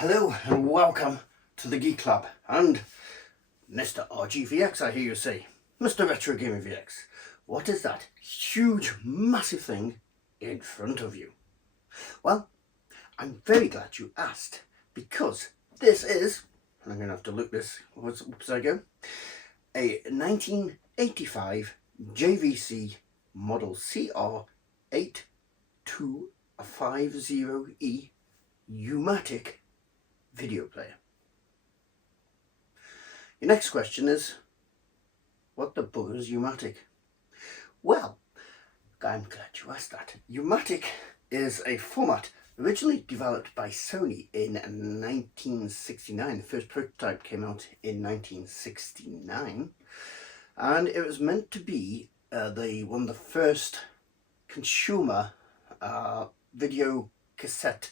Hello and welcome to the Geek Club and Mr. RGVX, I hear you say. Mr. Retro Gaming VX, what is that huge, massive thing in front of you? Well, I'm very glad you asked, because this is, and I'm going to have to look this upside down, a 1985 JVC model CR8250E U-matic video player. Your next question is, what the bugger is U-matic? Well, I'm glad you asked that. U-matic is a format originally developed by Sony in 1969. The first prototype came out in 1969, and it was meant to be one of the first consumer video cassette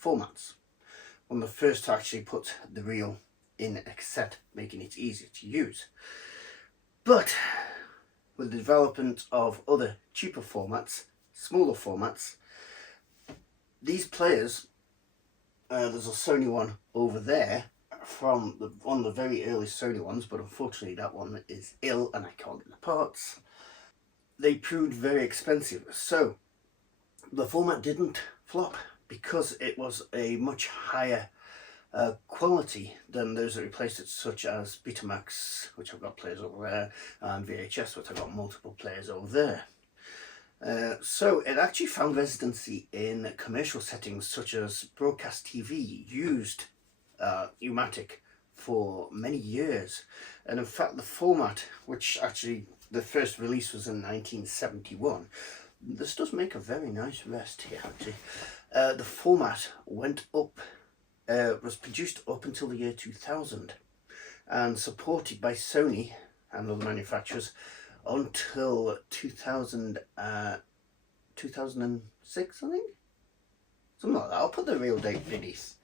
formats. One of the first to actually put the reel in a cassette, making it easier to use. But with the development of other cheaper formats, smaller formats, these players, there's a Sony one over there, from one of the very early Sony ones, but unfortunately that one is ill and I can't get the parts. They proved very expensive, so the format didn't flop, because it was a much higher quality than those that replaced it, such as Betamax, which I've got players over there, and VHS, which I've got multiple players over there. So it actually found residency in commercial settings, such as broadcast TV used U-matic for many years. And in fact, the format, which actually the first release was in 1971, this does make a very nice rest here actually. The format went up, was produced up until the year 2000 and supported by Sony and other manufacturers until 2006, I think? Something like that. I'll put the real date beneath.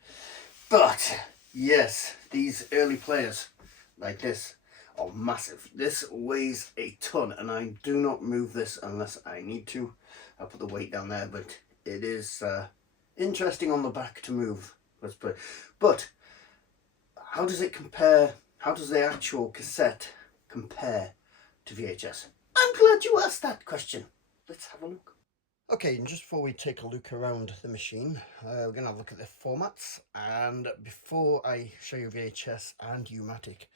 But yes, these early players like this are massive. This weighs a ton, and I do not move this unless I need to. I'll put the weight down there, but it is interesting on the back to move. Let's put it. But how does it compare? How does the actual cassette compare to VHS? I'm glad you asked that question. Let's have a look. Okay, and just before we take a look around the machine, we're going to have a look at the formats. And before I show you VHS and U-matic,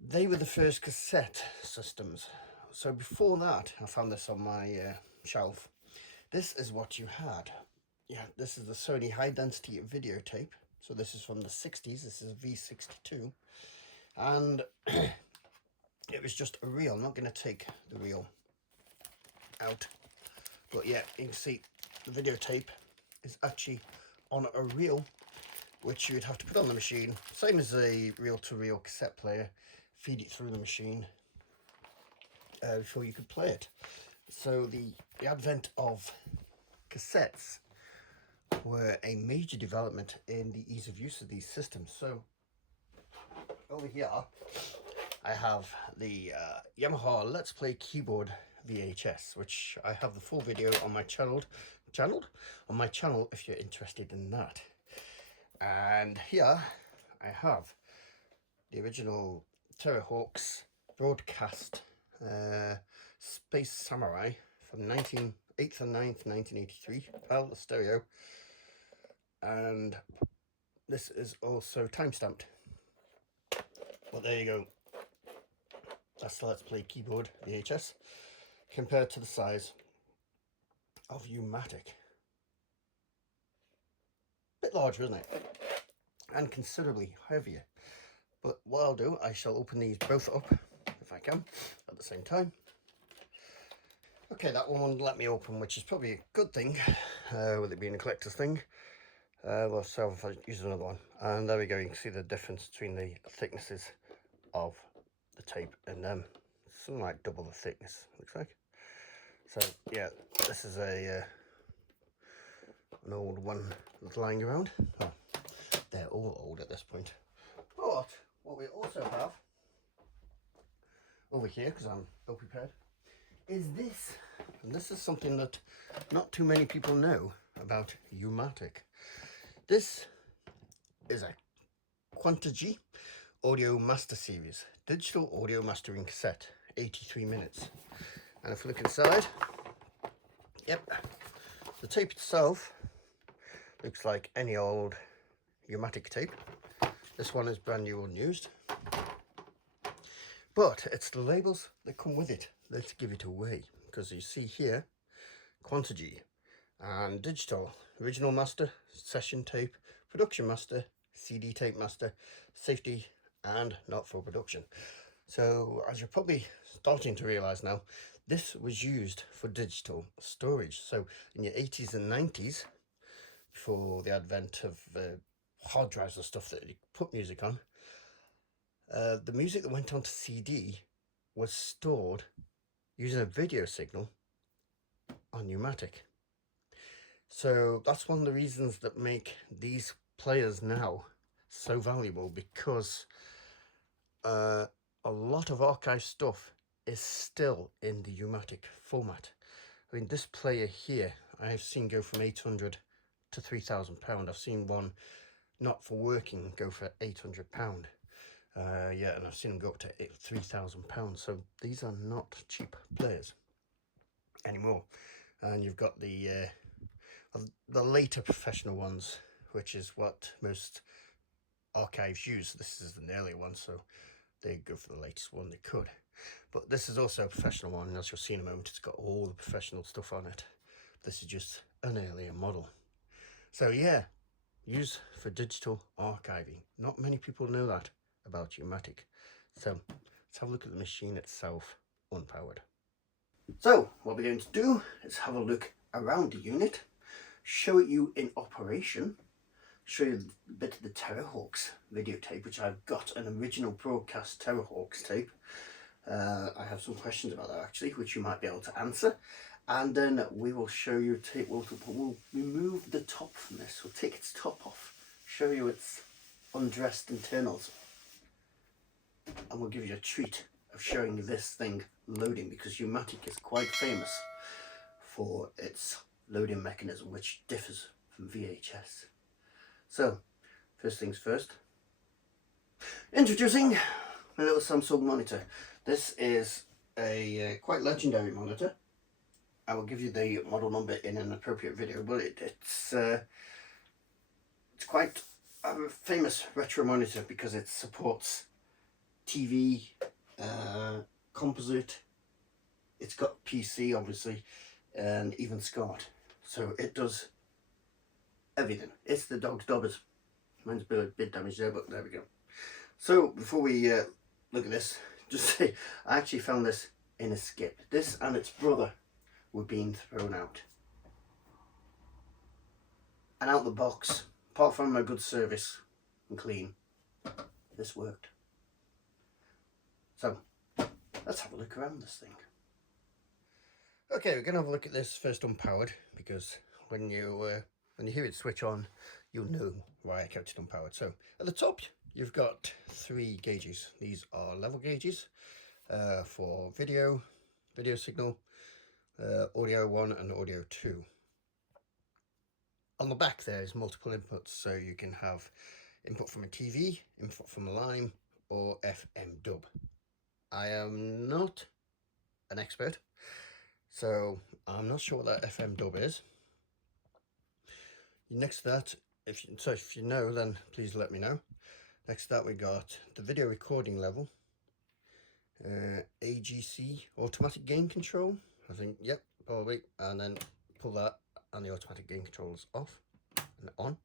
they were the first cassette systems. So before that, I found this on my shelf. This is what you had. Yeah, this is the Sony high density videotape. So this is from the 60s. This is V62. And it was just a reel. I'm not going to take the reel out. But yeah, you can see the videotape is actually on a reel, which you'd have to put on the machine. Same as a reel-to-reel cassette player. Feed it through the machine before you could play it. So the advent of cassettes were a major development in the ease of use of these systems. So over here I have the Yamaha Let's Play Keyboard VHS, which I have the full video on my channel if you're interested in that. And here I have the original Terrahawks broadcast Space Samurai from 8th and 9th 1983, the stereo, and this is also time-stamped. But there you go, that's the Let's Play Keyboard VHS compared to the size of U-matic. Bit larger, isn't it? And considerably heavier. But what I'll do, I shall open these both up, if I can, at the same time. Okay, that one won't let me open, which is probably a good thing, with it being a collector's thing. Well, so if I use another one. And there we go, you can see the difference between the thicknesses of the tape and something like double the thickness, looks like. So yeah, this is an old one that's lying around. Oh, they're all old at this point. But what we also have over here, because I'm ill prepared, is this. And this is something that not too many people know about U-matic. This is a Quantigy Audio Master Series digital audio mastering cassette, 83 minutes. And if we look inside, yep, the tape itself looks like any old U-matic tape. This one is brand new, unused. But it's the labels that come with it that give it away, because you see here, Quantigy and digital, original master, session tape, production master, CD tape master, safety, and not for production. So as you're probably starting to realize now, this was used for digital storage. So in your 80s and 90s, before the advent of hard drives and stuff that you put music on, the music that went onto CD was stored using a video signal on U-matic. So that's one of the reasons that make these players now so valuable, because a lot of archive stuff is still in the U-matic format. I mean, this player here, I've seen go from 800 to £3,000. I've seen one not for working go for £800. Yeah, and I've seen them go up to £3,000. So these are not cheap players anymore. And you've got the later professional ones, which is what most archives use. This is an earlier one, so they go for the latest one they could. But this is also a professional one, and as you'll see in a moment, it's got all the professional stuff on it. This is just an earlier model. So yeah, used for digital archiving. Not many people know that about U-matic. So let's have a look at the machine itself, unpowered. So what we're going to do is have a look around the unit, show it you in operation, show you a bit of the Terrahawks videotape, which I've got an original broadcast Terrahawks tape. I have some questions about that actually, which you might be able to answer. And then we will show you tape. We'll remove the top from this. We'll take its top off, show you its undressed internals, and we'll give you a treat of showing this thing loading, because U-matic is quite famous for its loading mechanism, which differs from VHS. So, first things first, introducing my little Samsung monitor. This is a quite legendary monitor. I will give you the model number in an appropriate video, but it's quite a famous retro monitor because it supports TV, composite, it's got PC obviously, and even SCART. So it does everything. It's the dog's dobbers. Mine's a bit damaged there, but there we go. So before we look at this, just say I actually found this in a skip. This and its brother were being thrown out. And out the box, apart from a good service and clean, this worked. So let's have a look around this thing. Okay, we're gonna have a look at this first unpowered, because when you hear it switch on, you'll know why I kept it unpowered. So at the top, you've got 3 gauges. These are level gauges for video signal, audio 1 and audio 2. On the back there is multiple inputs, so you can have input from a TV, input from a line, or FM dub. I am not an expert, so I'm not sure what that FM dub is. Next to that, if you know, then please let me know. Next to that, we got the video recording level, AGC, automatic gain control. I think, yep, probably. And then pull that, and the automatic gain control is off and on.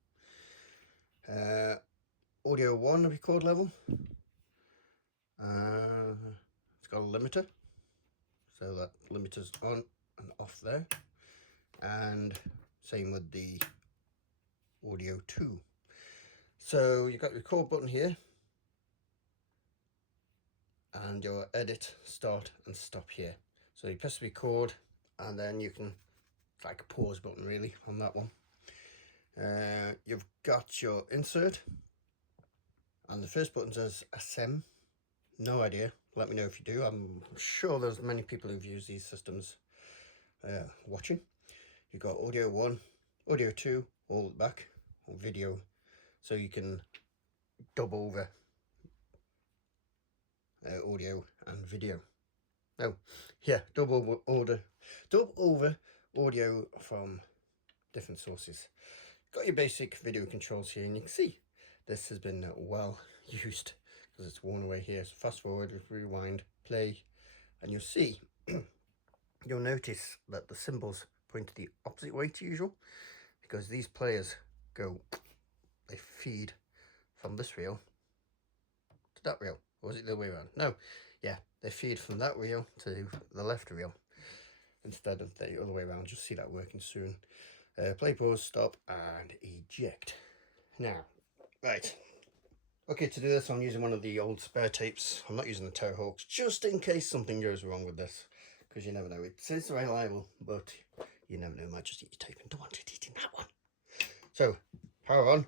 Audio 1 record level. It's got a limiter, so that limiter's on and off there. And same with the audio 2. So you've got the record button here, and your edit, start and stop here. So you press record, and then you can, it's like a pause button really on that one. You've got your insert, and the first button says SM. No idea, let me know if you do. I'm sure there's many people who've used these systems watching. You've got audio 1, audio 2, all at the back, or video so you can dub over audio and video. Oh, yeah, dub over audio from different sources. Got your basic video controls here, and you can see this has been well used because it's worn away here. So fast forward, rewind, play, and you'll see, you'll notice that the symbols point the opposite way to usual, because these players they feed from this reel to that reel. Or was it the other way around? No, yeah, they feed from that reel to the left reel instead of the other way around. You'll see that working soon. Play, pause, stop, and eject. Now, right. Okay, to do this, I'm using one of the old spare tapes. I'm not using the Terrahawks, just in case something goes wrong with this, because you never know. It says reliable, but you never know. Might just eat your tape and don't want it eating that one. So, power on.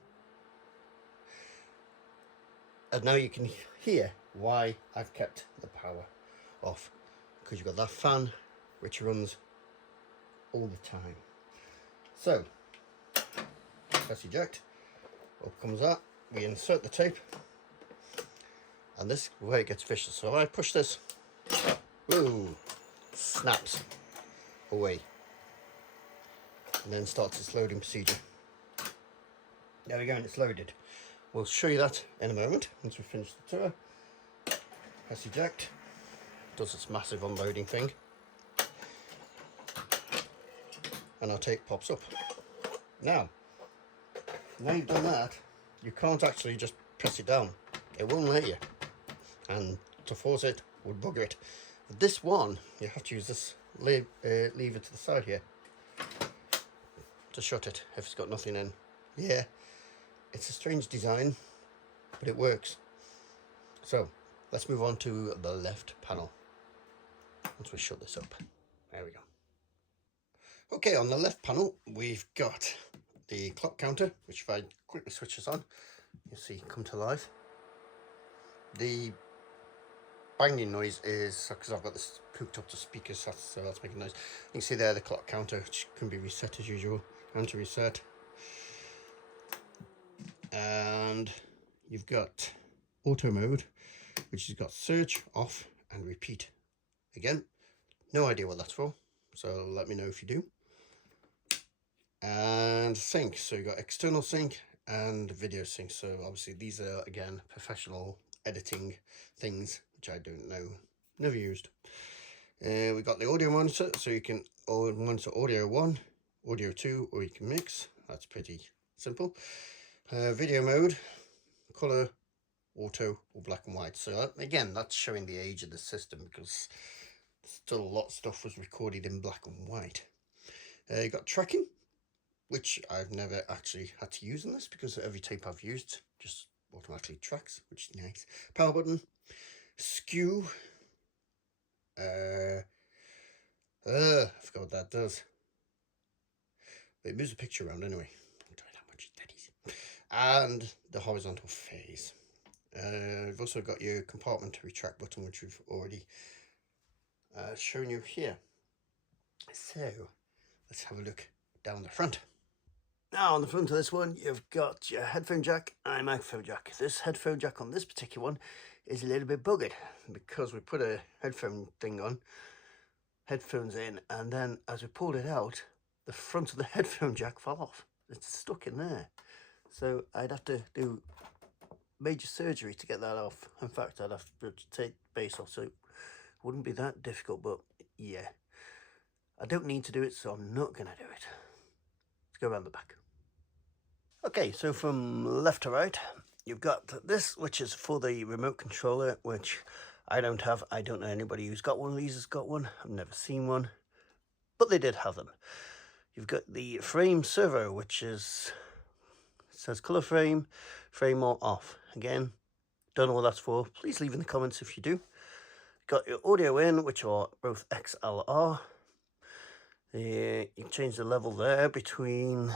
And now you can hear why I've kept the power off, because you've got that fan which runs all the time. So press eject, up comes that, we insert the tape, and this is where it gets vicious. So if I push this, woo, snaps away, and then starts its loading procedure. There we go, and it's loaded. We'll show you that in a moment once we finish the tour. Press eject, does this massive unloading thing, and our tape pops up. Now you've done that, you can't actually just press it down. It won't let you, and to force it would bugger it. This one, you have to use this lever to the side here to shut it if it's got nothing in. Yeah, it's a strange design, but it works. So let's move on to the left panel once we shut this up. There we go. Okay, on the left panel we've got the clock counter, which if I quickly switch this on, you'll see come to life. The banging noise is because I've got this hooked up to speakers, so that's making noise. You can see there the clock counter, which can be reset as usual. Counter reset. And you've got auto mode, which has got search, off, and repeat. Again, no idea what that's for, so let me know if you do. And sync, so you've got external sync and video sync. So obviously these are, again, professional editing things, which I don't know, never used. We've got the audio monitor, so you can monitor audio 1, audio 2, or you can mix. That's pretty simple. Video mode, color, auto, or black and white. So again, that's showing the age of the system, because still a lot of stuff was recorded in black and white. You got tracking, which I've never actually had to use in this, because every tape I've used just automatically tracks, which is nice. Power button, skew, I forgot what that does. But it moves the picture around anyway. I'll tell you how much that is. And the horizontal phase. We've also got your compartmentary track button, which we've already shown you here. So let's have a look down the front. Now on the front of this one, you've got your headphone jack and microphone jack. This headphone jack on this particular one is a little bit buggered, because we put a headphone thing on, headphones in, and then as we pulled it out, the front of the headphone jack fell off. It's stuck in there. So I'd have to do major surgery to get that off. In fact, I'd have to take the base off, so it wouldn't be that difficult, but yeah. I don't need to do it, so I'm not going to do it. Let's go around the back. Okay, so from left to right, you've got this, which is for the remote controller, which I don't have. I don't know anybody who's got one of these has got one. I've never seen one, but they did have them. You've got the frame servo, which is, it says color frame, frame or off. Again, don't know what that's for. Please leave in the comments if you do. Got your audio in, which are both XLR. You can change the level there between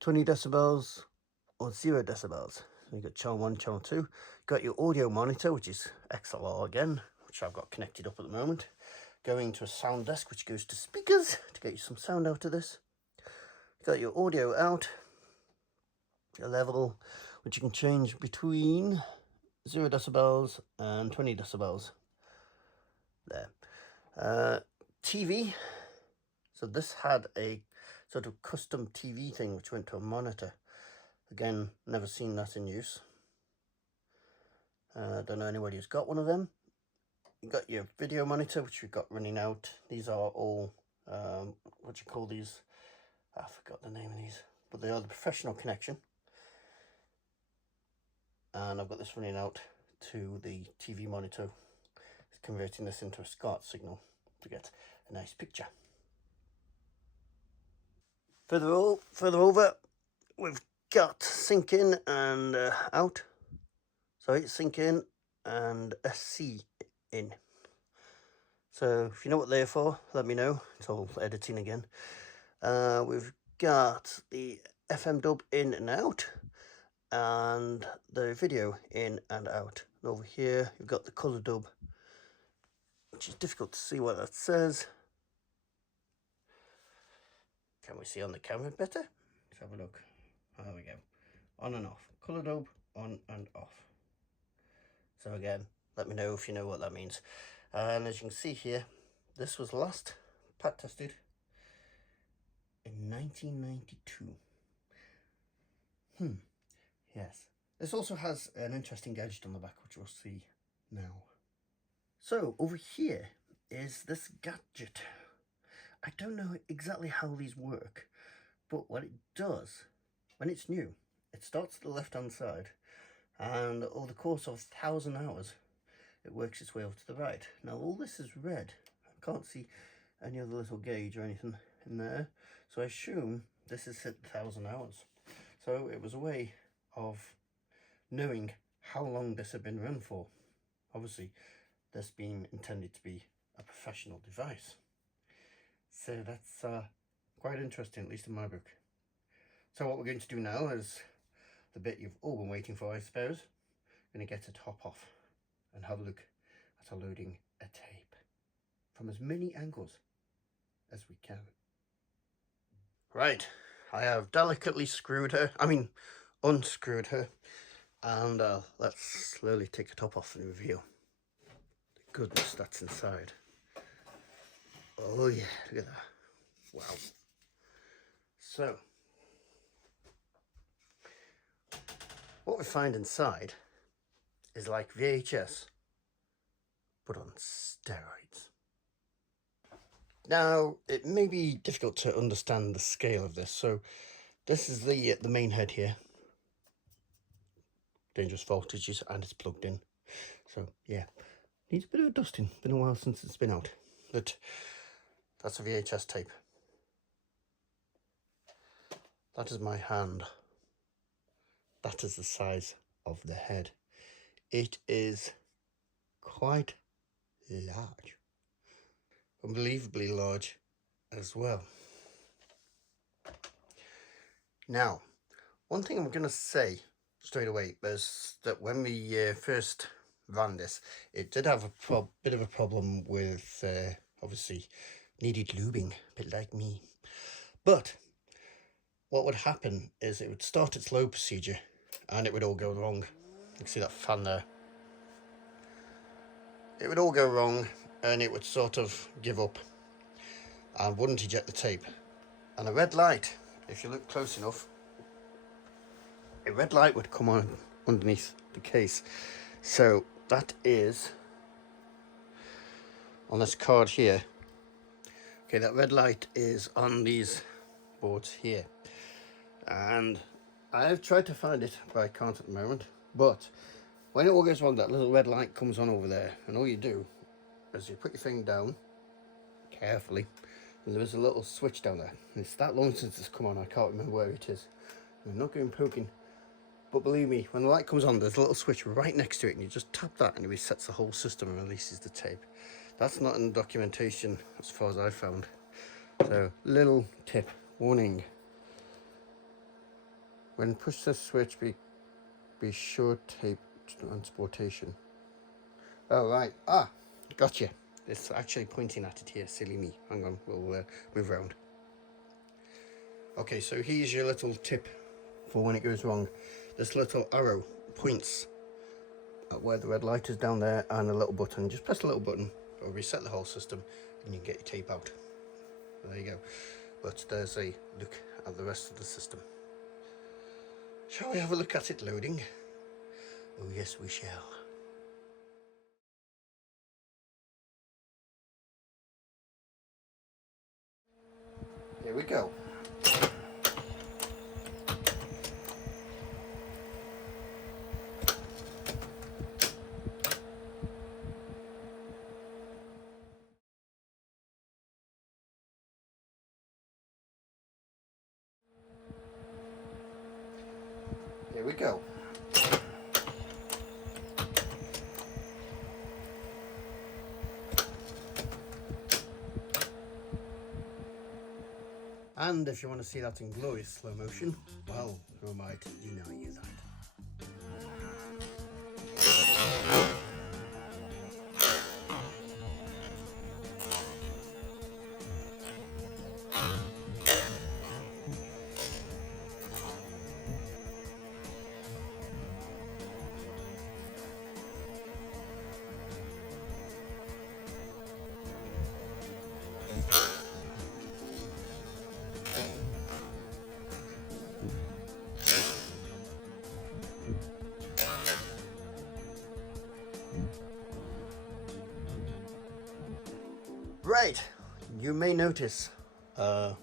20 decibels or 0 decibels. So you've got channel 1, channel 2. Got your audio monitor, which is XLR again, which I've got connected up at the moment. Going to a sound desk, which goes to speakers to get you some sound out of this. Got your audio out. a level which you can change between 0 decibels and 20 decibels. There. TV. So this had a sort of custom TV thing which went to a monitor. Again, never seen that in use. Don't know anybody who's got one of them. You got your video monitor, which we've got running out. These are all, what do you call these? I forgot the name of these, but they are the professional connection. And I've got this running out to the TV monitor. It's converting this into a SCART signal to get a nice picture. Further over, we've got sync in and out. Sorry, sync in and SC in. So if you know what they're for, let me know. It's all editing again. We've got the FM dub in and out, and the video in and out. And over here, you've got the colour dub, which is difficult to see what that says. Can we see on the camera better? Let's have a look. There we go. On and off. Colour dub, on and off. So again, let me know if you know what that means. And as you can see here, this was last pat tested in 1992. Yes. This also has an interesting gadget on the back, which we'll see now. So over here is this gadget. I don't know exactly how these work, but what it does, when it's new, it starts at the left-hand side, and over the course of 1,000 hours, it works its way over to the right. Now all this is red. I can't see any other little gauge or anything in there, so I assume this is hit 1,000 hours. So it was a way of knowing how long this had been run for. Obviously, this being intended to be a professional device. So that's quite interesting, at least in my book. So what we're going to do now is the bit you've all been waiting for, I suppose. We're going to get a top off and have a look at loading a tape from as many angles as we can. Right, I have delicately unscrewed her, and let's slowly take the top off and reveal the goodness that's inside. Oh yeah, look at that. Wow. So, what we find inside is like VHS, but on steroids. Now, it may be difficult to understand the scale of this, so this is the main head here. Dangerous voltages, and it's plugged in. So, yeah, needs a bit of a dusting. Been a while since it's been out, but that's a VHS tape. That is my hand. That is the size of the head. It is quite large. Unbelievably large as well. Now, one thing I'm going to say straight away is that when we first ran this, it did have a bit of a problem with, obviously, needed lubing, a bit like me. But what would happen is it would start its load procedure and it would all go wrong. You can see that fan there. It would all go wrong and it would sort of give up and wouldn't eject the tape. And a red light, if you look close enough, a red light would come on underneath the case. So that is on this card here. Okay, that red light is on these boards here. And I have tried to find it, but I can't at the moment. But when it all goes wrong, that little red light comes on over there. And all you do is you put your thing down carefully. And there is a little switch down there. And it's that long since it's come on, I can't remember where it is. I'm not going poking. But believe me, when the light comes on, there's a little switch right next to it, and you just tap that and it resets the whole system and releases the tape. That's not in the documentation as far as I found. So, little tip, warning. When push this switch, be sure tape transportation. Oh right, gotcha. It's actually pointing at it here, silly me. Hang on, we'll move around. Okay, so here's your little tip for when it goes wrong. This little arrow points at where the red light is down there, and a little button. Just press the little button, it'll reset the whole system, and you can get your tape out. There you go. But there's a look at the rest of the system. Shall we have a look at it loading? Oh yes, we shall. Here we go. Here we go. And if you want to see that in glorious slow motion, well, who am I to deny you that? Right, you may notice that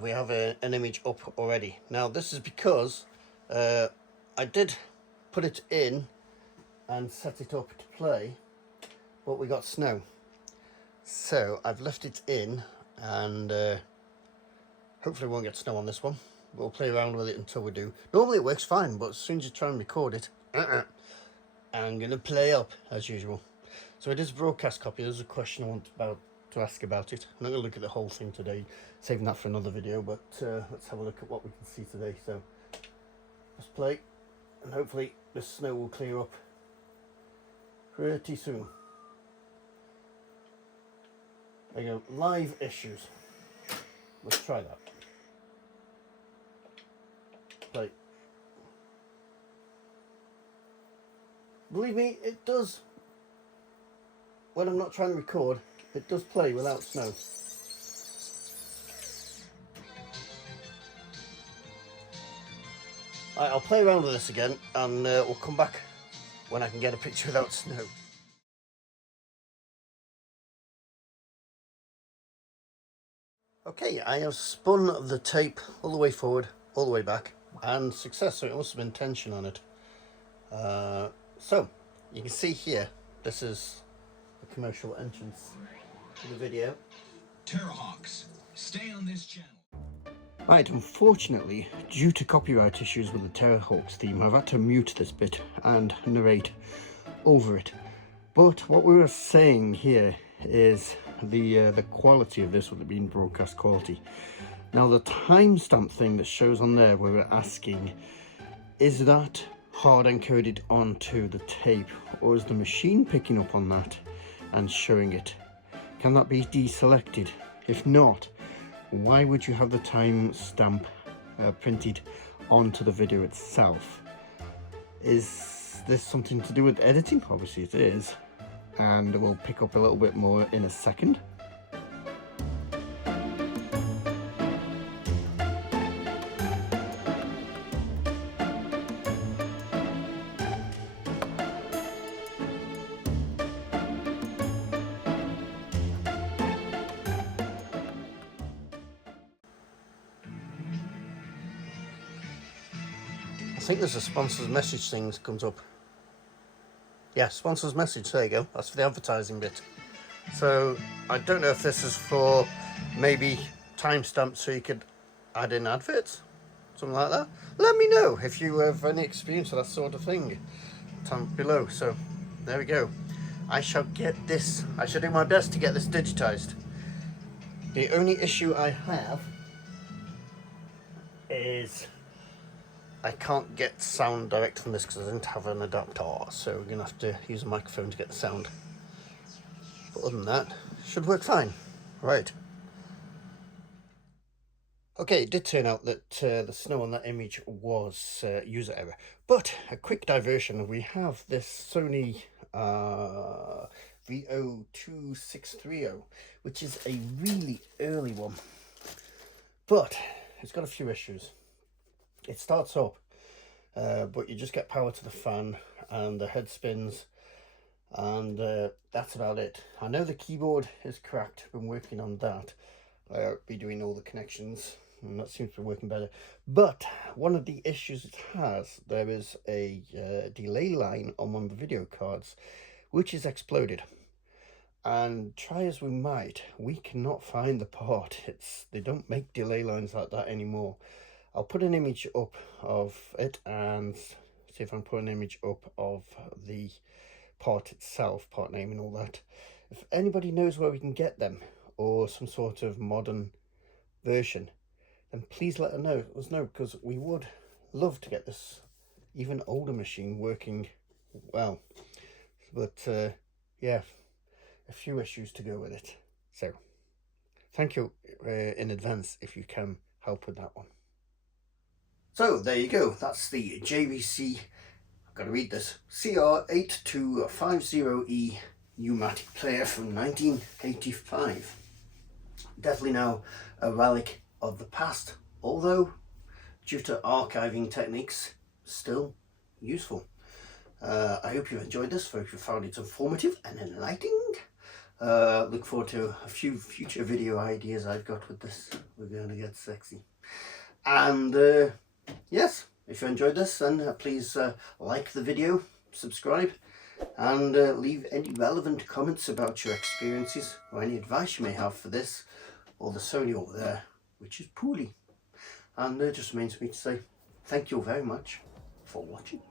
we have an image up already. Now this is because I did put it in and set it up to play, but we got snow. So I've left it in, and hopefully we won't get snow on this one. We'll play around with it until we do. Normally it works fine, but as soon as you try and record it, I'm going to play up as usual. So it is a broadcast copy. There's a question I want to ask about it. I'm not going to look at the whole thing today, saving that for another video, but let's have a look at what we can see today. So let's play, and hopefully this snow will clear up pretty soon. There you go, live issues. Let's try that. Play. Believe me, it does. When I'm not trying to record, it does play without snow. Right, I'll play around with this again, and we'll come back when I can get a picture without snow. Okay, I have spun the tape all the way forward, all the way back, and success, so it must have been tension on it. So, you can see here, this is the commercial entrance to the video. Terrahawks, stay on this channel. Right, unfortunately, due to copyright issues with the Terrahawks theme, I've had to mute this bit and narrate over it. But what we were saying here is the quality of this would have been broadcast quality. Now the timestamp thing that shows on there, we were asking, is that hard encoded onto the tape, or is the machine picking up on that and showing it? Can that be deselected? If not, why would you have the timestamp printed onto the video itself? Is this something to do with editing? Obviously it is, and we'll pick up a little bit more in a second. I think there's a sponsor's message thing that comes up. Yeah, sponsor's message, there you go. That's for the advertising bit. So I don't know if this is for maybe timestamps so you could add in adverts, something like that. Let me know if you have any experience with that sort of thing down below. So there we go. I shall get this, I shall do my best to get this digitized. The only issue I have is I can't get sound direct from this because I didn't have an adapter, so we're going to have to use a microphone to get the sound. But other than that, should work fine. Right. Okay, it did turn out that the snow on that image was user error. But a quick diversion, we have this Sony VO2630, which is a really early one. But it's got a few issues. It starts up, but you just get power to the fan and the head spins, and that's about it. I know the keyboard is cracked. I've been working on that. I'll be doing all the connections, and that seems to be working better. But one of the issues it has, there is a delay line on one of the video cards which is exploded, and try as we might, we cannot find the part. They don't make delay lines like that anymore. I'll put an image up of it and see if I can put an image up of the part itself, part name and all that. If anybody knows where we can get them, or some sort of modern version, then please let us know, because we would love to get this even older machine working well. But yeah, a few issues to go with it. So thank you in advance if you can help with that one. So there you go, that's the JVC, I've got to read this, CR8250E U-matic player from 1985. Definitely now a relic of the past, although due to archiving techniques, still useful. I hope you enjoyed this. I hope you found it informative and enlightening. Look forward to a few future video ideas I've got with this. We're going to get sexy. And yes, if you enjoyed this, then please like the video, subscribe, and leave any relevant comments about your experiences or any advice you may have for this or the Sony over there, which is poorly. And it just remains me to say thank you very much for watching.